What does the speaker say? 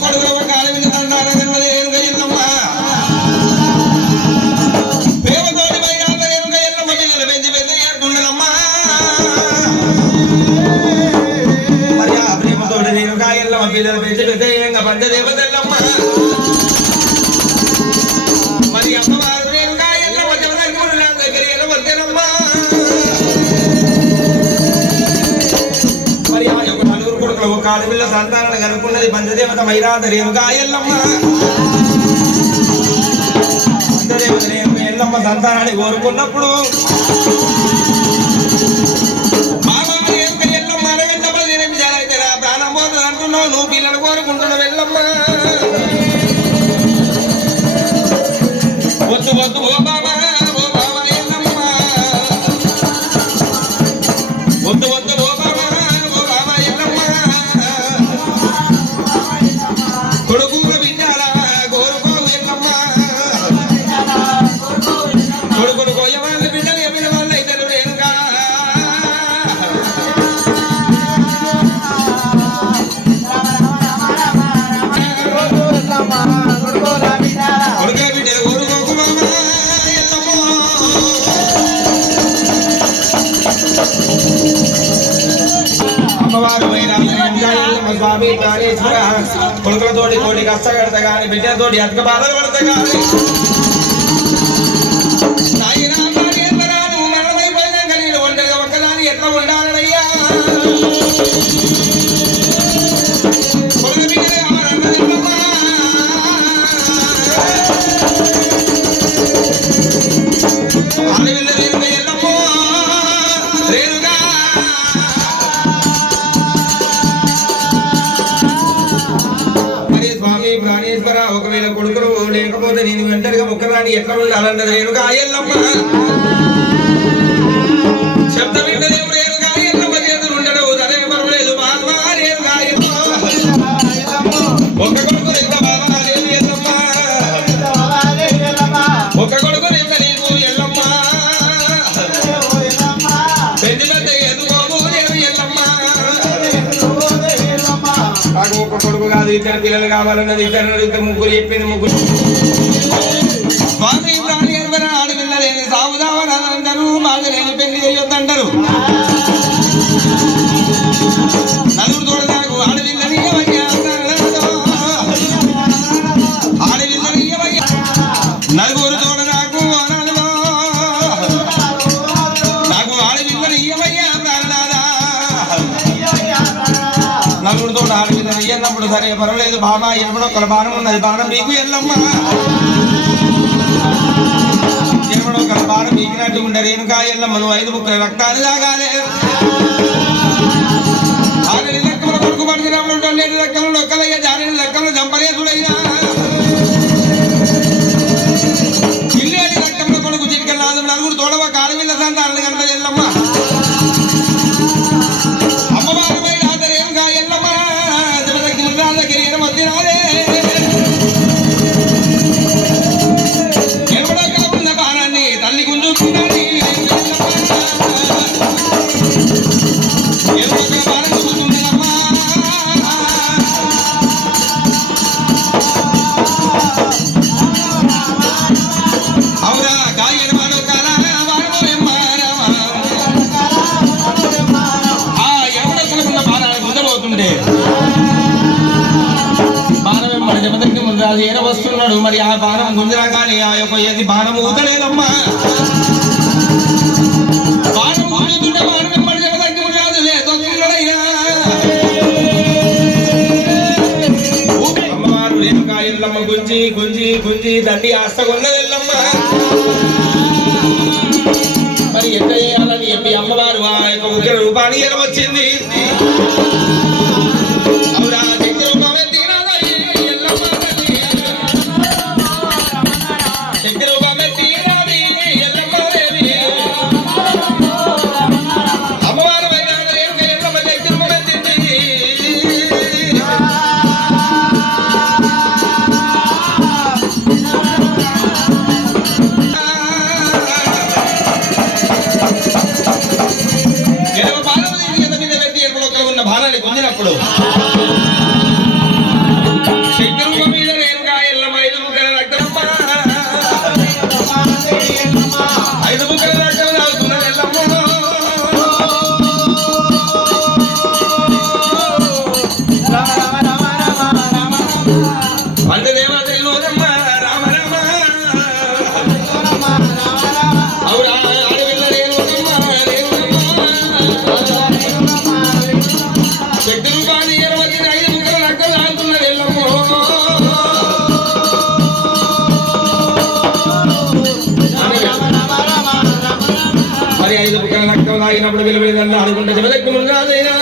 నలుగురు కొడుకుల ఒక ఆడవిని తండాన ప్రేమతోటి వైరాగ రేణుక ఎల్లమ్మ పిల్లలు పెంచి పెద్ద ఏడుకున్నదమ్మా మరి ఆ ప్రేమతోటి పిల్లలు పెంచి పెద్ద ఏంగ పంచ ఒక ఆడపిల్ల సంతానాన్ని కనుక్కున్నది పంచదేవత మైరాధ రేణుక ఎల్లమ్మ. పంచదేవత రేణుక ఎల్లమ్మ సంతానాన్ని కోరుకున్నప్పుడు బాబా రేణుక ఎల్లమ్మ అరగంటప్పుడు నిరమించాలైతే నా ప్రాణం పోతుంది నువ్వు పిల్లలు కోరుకుంటున్నావు ఎల్లమ్మ. వద్దు వద్దు కొడుకులతోటి కోటి కష్టపెడతా కానీ బిడ్డలతోటి అధిక బాధలు పడతా కానీ ఒంటరిగా నేను వెంటనే ఒక్కదాన్ని ఎట్లా ఉండాలన్నది రేణుగా ఎల్లమ్మ శబ్దం వింట దేవుడు రేణుగా ఎల్లమ్మ చేతులు ఉండడం. సరే పర్వాలేదు బాబా రేణుగా ఒక్క నాకు ఒక కొడుకు కాదు ఇద్దరు పిల్లలు కావాలన్నది ఇద్దరు ఇద్దరు ముగ్గురు చెప్పింది ముగ్గురు. స్వామి ప్రాణి ఎరువన ఆడపిల్ల సాగుదామని అంటారు లేని పెళ్ళి చేయొద్దంటారు. నలుగురు తోడ నాకు ఆడపిల్లని నలుగురు ఆడపిల్ల సరే పర్వాలేదు బాబా ఎవడో ఒకరు బాణం ఉన్నది బాణం మీకు ఎల్లమ్మా. ఎవడో ఒకరు బాణం మీకినట్టు ఉండే రేణుకా ఎల్లమ్మ నువ్వు ఐదు ముక్కల రక్తాన్ని లాగాలే ఆగడి లెక్కల కొడుకు పడిచినప్పుడు టొల్లేటి లెక్కలు నొక్కలయ్య జారిన లెక్కలు చంపలేదుడయ్యా ఇల్లేటి రక్తంలో కొడుకు చిటికలు నాదు నలుగురు తోడవ కాలు కాడవిల్ల సంతానం కనుక ఎల్లమ్మ. గుంజబోతుండే బాణం వెంబడి జమదగ్గి ముందు ఏర వస్తున్నాడు? మరి ఆ బాణం గుంజరా కానీ ఆ యొక్క ఏది బాణం ఊతలేదమ్మా బాణం గుంజుతుంటే బాణం వెంబడి జమదగ్గి ముందు రాదు అమ్మవారు ఎల్లమ్మ గుంజి గుంజి గుంజి దండి ఆస్తగొన్నది ఎల్లమ్మ మరి ఎట్లా చేయాలని చెప్పి అమ్మవారు ఆ యొక్క ఉగ్ర రూపాన్ని ఇప్పుడు అందరేమో తెలియదమ్మా అయినప్పుడు విలువలేదన్న అనుకుంటే శివదక్కుములు రాదైనా